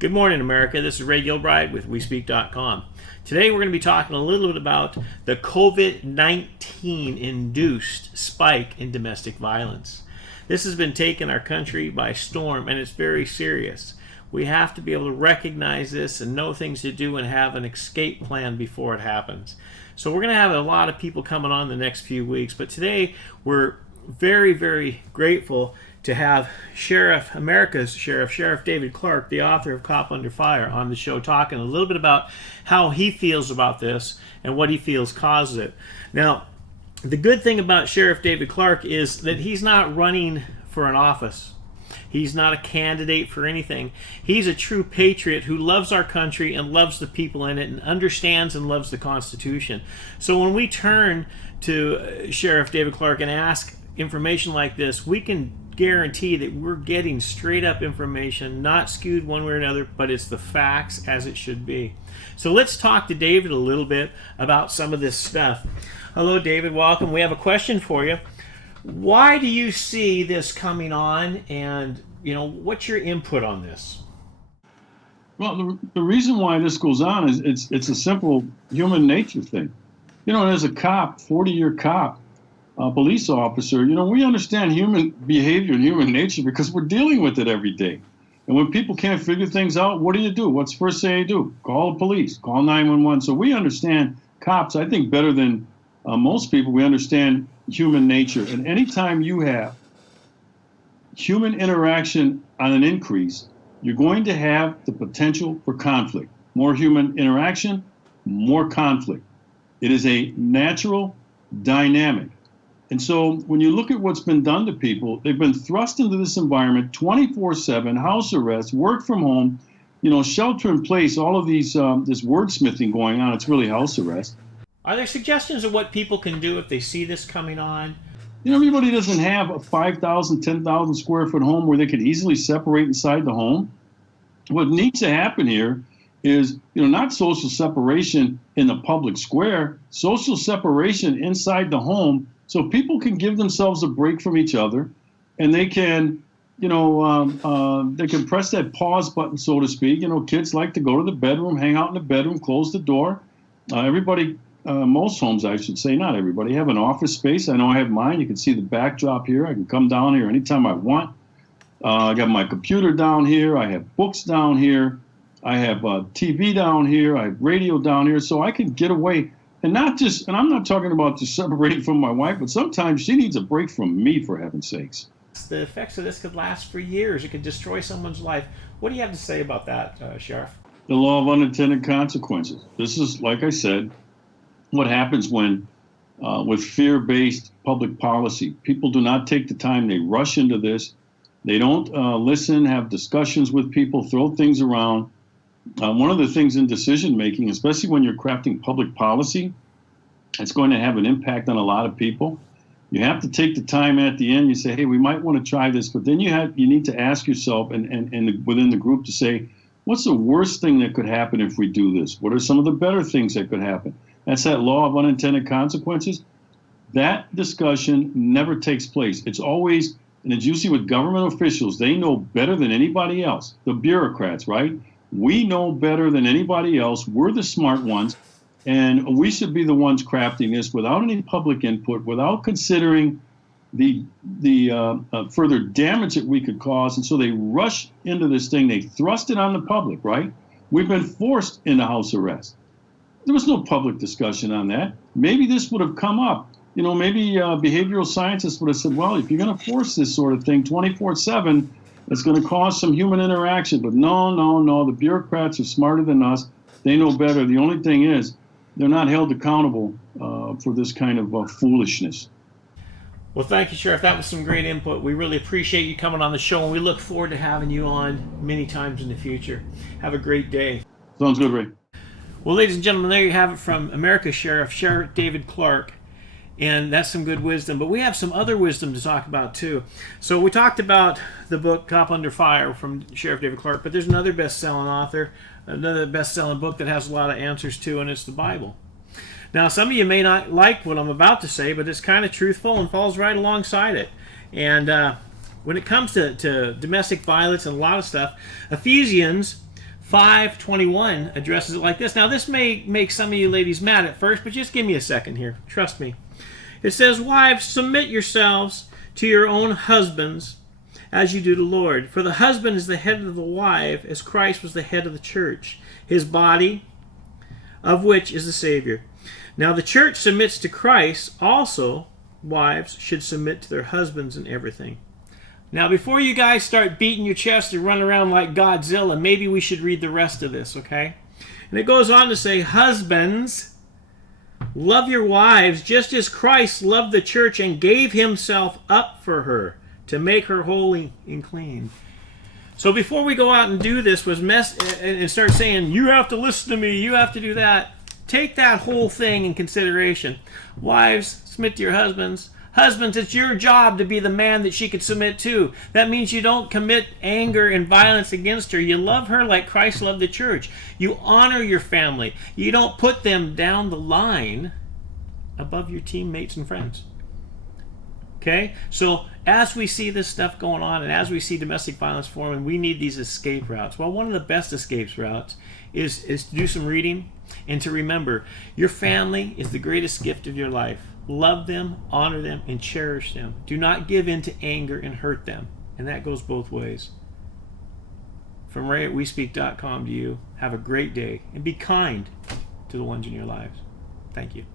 Good morning, America. This is Ray Gilbride with WeSpeak.com. Today we're going to be talking a little bit about the COVID-19 induced spike in domestic violence. This has been taking our country by storm, and it's very serious. We have to be able to recognize this and know things to do and have an escape plan before it happens. So we're going to have a lot of people coming on the next few weeks, but today we're very, very grateful to have America's Sheriff David Clarke, the author of Cop Under Fire, on the show talking a little bit about how he feels about this and what he feels causes it. Now, the good thing about Sheriff David Clarke is that he's not running for an office. He's not a candidate for anything. He's a true patriot who loves our country and loves the people in it and understands and loves the Constitution. So when we turn to Sheriff David Clarke and ask information like this, we can guarantee that we're getting straight up information, not skewed one way or another, but it's the facts as it should be. So let's talk to David a little bit about some of this stuff. Hello, David. Welcome. We have a question for you. Why do you see this coming on, and what's your input on this? Well, the reason why this goes on is it's a simple human nature thing. As a cop, 40-year cop, police officer, we understand human behavior and human nature because we're dealing with it every day. And when people can't figure things out, what do? What's the first thing you do? Call the police, call 911. So we understand cops, I think, better than most people. We understand human nature. And anytime you have human interaction on an increase, you're going to have the potential for conflict. More human interaction, more conflict. It is a natural dynamic. And so when you look at what's been done to people, they've been thrust into this environment 24/7, house arrest, work from home, shelter in place, all of these, this wordsmithing going on. It's really house arrest. Are there suggestions of what people can do if they see this coming on? Everybody doesn't have a 5,000, 10,000 square foot home where they could easily separate inside the home. What needs to happen here is, not social separation in the public square, social separation inside the home, so people can give themselves a break from each other, and they can, they can press that pause button, so to speak. Kids like to go to the bedroom, hang out in the bedroom, close the door. Everybody, most homes, I should say, not everybody, have an office space. I know I have mine. You can see the backdrop here. I can come down here anytime I want. I got my computer down here. I have books down here. I have TV down here. I have radio down here, so I can get away. And I'm not talking about just separating from my wife, but sometimes she needs a break from me, for heaven's sakes. The effects of this could last for years. It could destroy someone's life. What do you have to say about that, Sheriff? The law of unintended consequences. This is, like I said, what happens when, with fear-based public policy, people do not take the time. They rush into this. They don't listen, have discussions with people, throw things around. One of the things in decision making, especially when you're crafting public policy, it's going to have an impact on a lot of people. You have to take the time at the end. You say, hey, we might want to try this, but then you need to ask yourself and within the group to say, what's the worst thing that could happen if we do this? What are some of the better things that could happen? That's that law of unintended consequences. That discussion never takes place. It's always, and it's usually with government officials, they know better than anybody else. The bureaucrats, right? We know better than anybody else. We're the smart ones, and we should be the ones crafting this without any public input, without considering the further damage that we could cause. And so they rush into this thing. They thrust it on the public, right? We've been forced into house arrest. There was no public discussion on that. Maybe this would have come up. Maybe behavioral scientists would have said, well, if you're going to force this sort of thing 24/7, it's going to cause some human interaction. But no. The bureaucrats are smarter than us. They know better. The only thing is, they're not held accountable for this kind of foolishness. Well, thank you, Sheriff. That was some great input. We really appreciate you coming on the show, and we look forward to having you on many times in the future. Have a great day. Sounds good, Ray. Well, ladies and gentlemen, there you have it from America's Sheriff David Clarke. And that's some good wisdom. But we have some other wisdom to talk about, too. So we talked about the book Cop Under Fire from Sheriff David Clarke, but there's another best-selling author, another best-selling book that has a lot of answers, too, and it's the Bible. Now, some of you may not like what I'm about to say, but it's kind of truthful and falls right alongside it. And when it comes to domestic violence and a lot of stuff, Ephesians 5:21 addresses it like this. Now, this may make some of you ladies mad at first, but just give me a second here. Trust me. It says, "Wives, submit yourselves to your own husbands as you do to the Lord. For the husband is the head of the wife, as Christ was the head of the church, his body, of which is the Savior. Now the church submits to Christ. Also, wives should submit to their husbands in everything." Now, before you guys start beating your chest and run around like Godzilla, maybe we should read the rest of this, okay? And it goes on to say, "Husbands, love your wives just as Christ loved the church and gave himself up for her to make her holy and clean." So before we go out and do this and start saying, "You have to listen to me, you have to do that," take that whole thing in consideration. Wives, submit to your husbands. Husbands, it's your job to be the man that she could submit to. That means you don't commit anger and violence against her. You love her like Christ loved the church. You honor your family. You don't put them down the line above your teammates and friends. Okay? So as we see this stuff going on and as we see domestic violence forming, we need these escape routes. Well, one of the best escape routes is to do some reading and to remember your family is the greatest gift of your life. Love them, honor them, and cherish them. Do not give in to anger and hurt them. And that goes both ways. From Ray at WeSpeak.com to you, have a great day and be kind to the ones in your lives. Thank you.